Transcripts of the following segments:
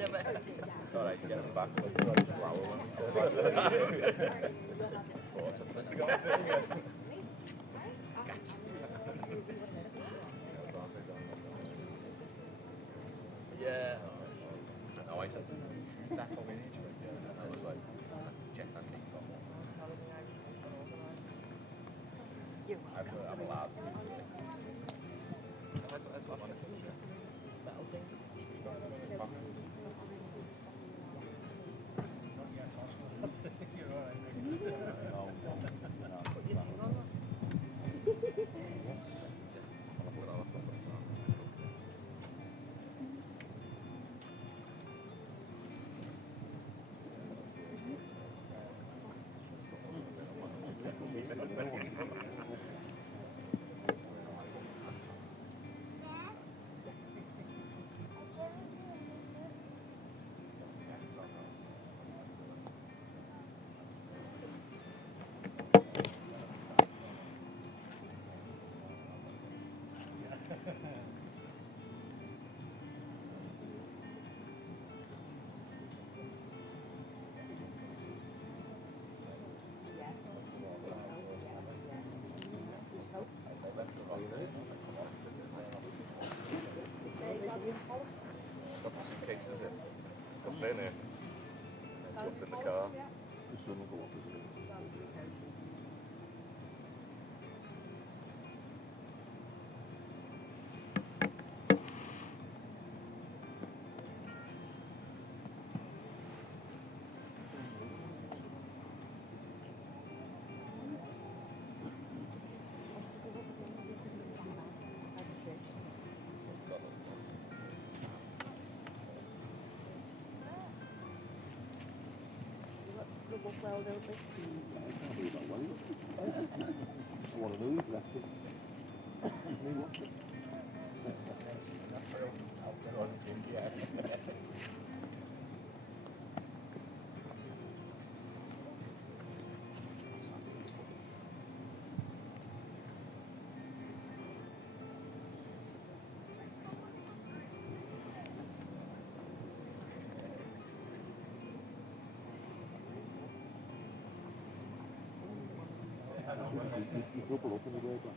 It's alright to get it back. Flower yeah. No, I said that's what we need. I was like, check that thing. I'm allowed to. Got the suitcases in. Got Ben in. Jumped in the car. The sun will go up, isn't it? Well, they'll be. I want to move, that's it. You double up on the way back.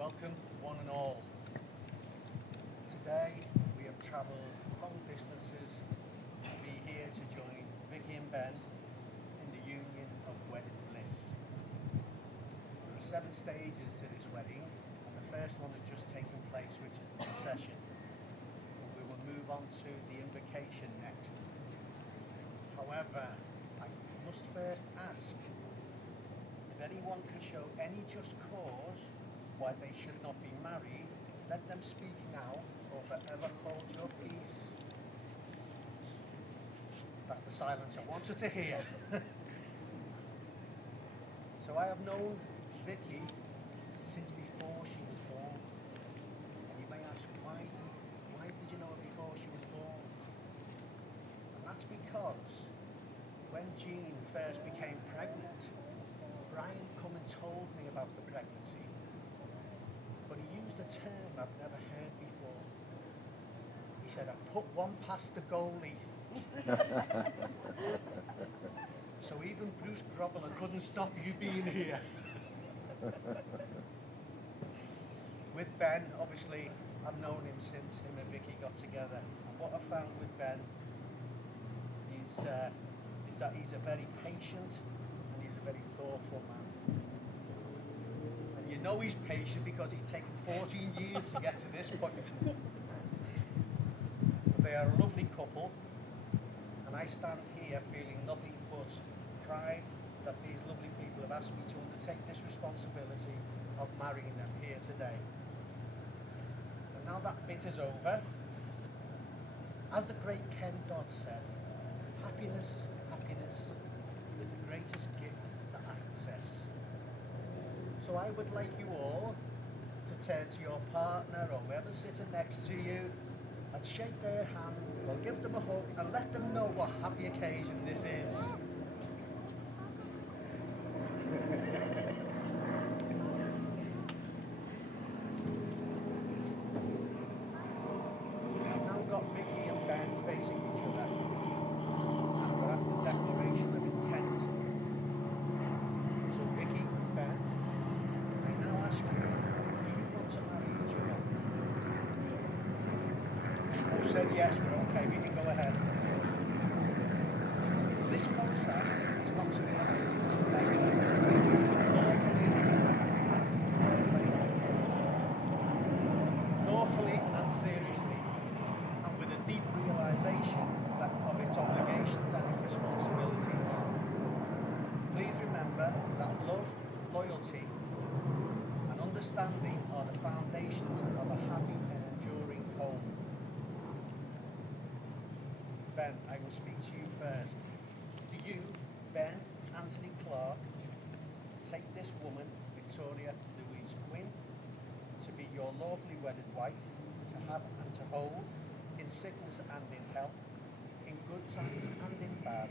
Welcome, one and all. Today we have travelled long distances to be here to join Vicky and Ben in the union of wedded bliss. There are 7 stages to this wedding, and the first one has just taken place, which is the procession. And we will move on to the invocation next. However, I must first ask if anyone can show any just cause why they should not be married, let them speak now or forever hold your peace. That's the silence I wanted to hear. So I have known Vicky since before she was born. And you may ask, why did you know her before she was born? And that's because when Jean first became pregnant, Brian come and told me about the pregnancy. But he used a term I've never heard before. He said, I put one past the goalie. So even Bruce Grobbler couldn't stop you being here. With Ben, obviously, I've known him since him and Vicky got together. And what I found with Ben is that he's a very patient and he's a very thoughtful man. And you know he's patient because he's taken 14 years to get to this point. But they are a lovely couple, and I stand here feeling nothing but pride that these lovely people have asked me to undertake this responsibility of marrying them here today. And now that bit is over, as the great Ken Dodd said, happiness is the greatest gift that I possess. So I would like you all to turn to your partner or whoever's sitting next to you and shake their hand or give them a hug and let them know what happy occasion this is. I've now got Vicky and Ben facing each other, and we're at the declaration of intent. So Vicky and Ben, I now ask you, do you want to marry each other? Who said yes, we're okay, we can go ahead. This contract is not to be entered into lightly, thoughtfully and seriously, and with a deep realisation of its obligations and its responsibilities. Please remember that love, loyalty, and understanding are the foundations of a happy and enduring home. Ben, I will speak to you first. Do you, Ben Anthony Clark, take this woman, Victoria Louise Quinn, to be your lawfully wedded wife, to have and to hold, in sickness and in health, in good times and in bad,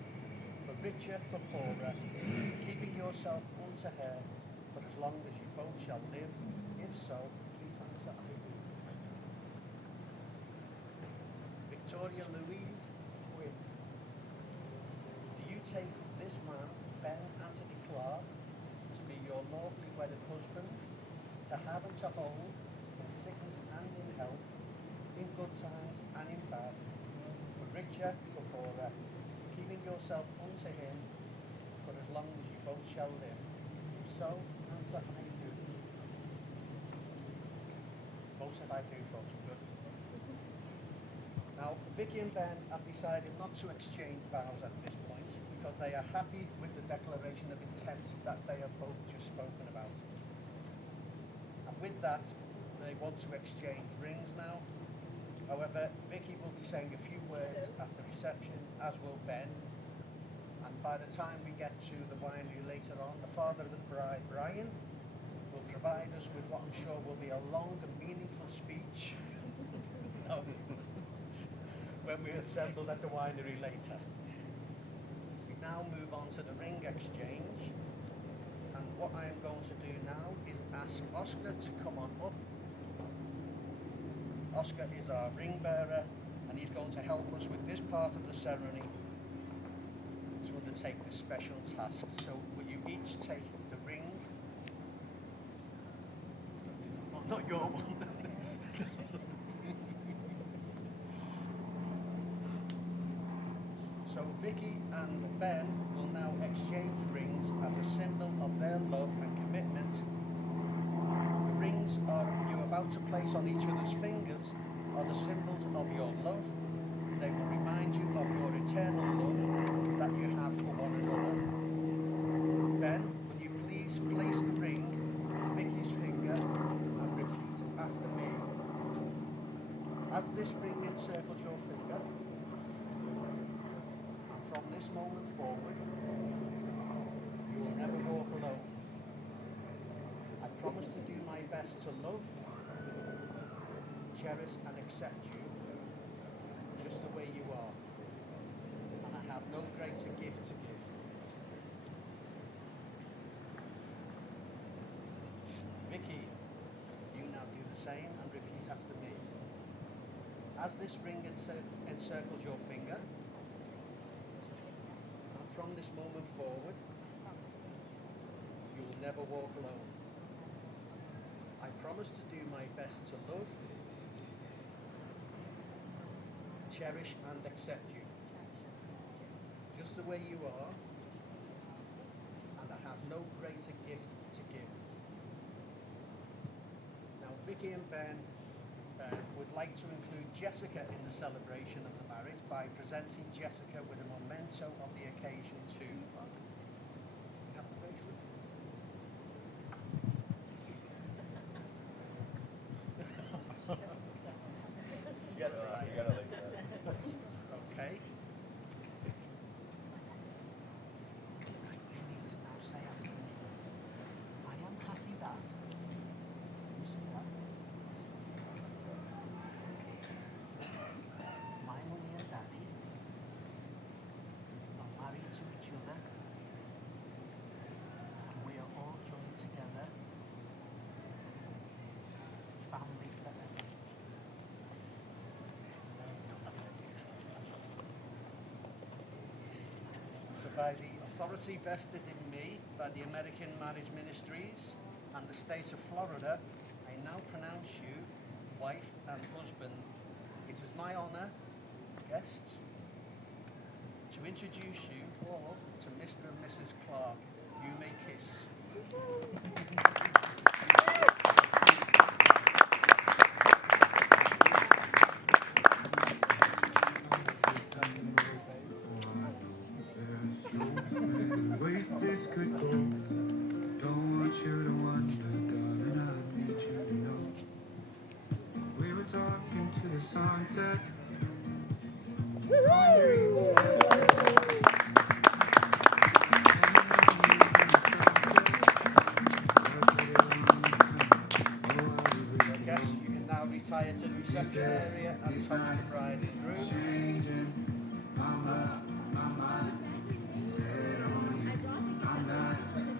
for richer, for poorer, keeping yourself unto her, for as long as you both shall live? If so, please answer I do. Victoria Louise Quinn, do you take this man, Ben Anthony Clark, to be your lawfully wedded husband, to have and to hold, in sickness and in health, in good times and in bad, for richer, for poorer, keeping yourself unto him, for as long as you both shall live? If so, answer I do. Both said I do, folks. Good. Now, Vicky and Ben have decided not to exchange vows at this point because they are happy with the declaration of intent that they have both just spoken about. And with that, they want to exchange rings now. However, Vicky will be saying a few words at the reception, as will Ben. And by the time we get to the winery later on, the father of the bride, Brian, will provide us with what I'm sure will be a long and meaningful speech when we assemble at the winery later. We now move on to the ring exchange. And what I am going to do now is ask Oscar to come on up. Oscar is our ring bearer, and he's going to help us with this part of the ceremony to undertake this special task. So will you each take the ring? Not Not your one. So Vicky and Ben will now exchange rings as a symbol of their love and commitment. The rings you're about to place on each other's fingers are the symbols of your love. They will remind you of your eternal love that you have for one another. Ben, will you please place the ring on Vicky's finger and repeat after me? As this ring encircles your finger, and from this moment forward, you will never walk alone. I promise to do my best to love, cherish and accept you just the way you are, and I have no greater gift to give. Vicky, you now do the same and repeat after me. As this ring encircles your finger, and from this moment forward, you will never walk alone. I promise to do my best to love, cherish and accept you, just the way you are, and I have no greater gift to give. Now, Vicky and Ben would like to include Jessica in the celebration of the marriage by presenting Jessica with a memento of the occasion too. You have the bracelet? You gotta like that. Okay. You need to now say after me, I am happy that. You see that? My mummy and daddy are married to each other, and we are all joined together as a family forever. So by the authority vested in me by the American Marriage Ministries and the state of Florida, I now pronounce you wife and husband. It is my honour, guests, to introduce you all to Mr. and Mrs. Clark. You may kiss. Ways this could go. Don't want you to wonder, darling. I need you to know. We were talking to the sunset. Guests, you can now retire to the reception area and toast the bride and groom. Changing my mind.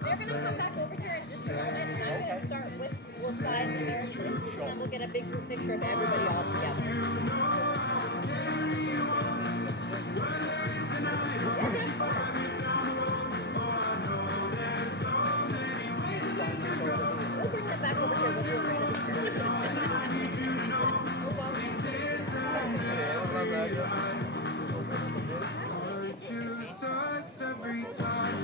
They're gonna come back over here in just a moment, and I'm gonna start with your side and theirs, and then we'll get a big group picture of everybody all together. We'll bring them back over here. We'll do a random picture. Choose us every time.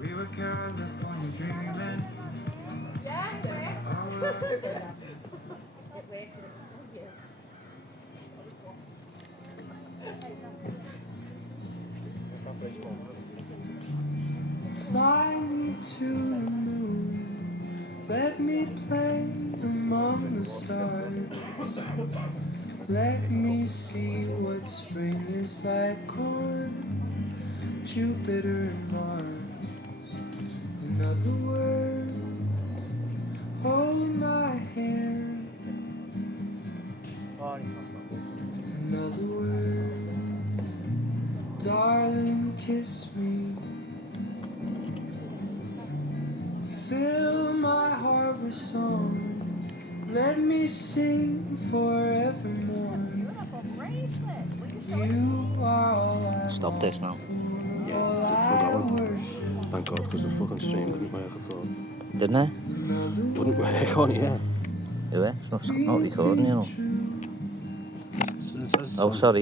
We were California dreaming. Fly me to the moon, let me play among the stars. Let me see what spring is like on Jupiter and Mars. In other words, hold my hand. In other words, darling, kiss me. Fill my heart with song. Let sing forevermore. Beautiful bracelet. Will you show it? You are all I Stop this now. Yeah, it's full that one. Thank God, because the fucking stream didn't work at all. Didn't I? Wouldn't work on here. Do it? It's not recording, you know. It says Oh, sorry.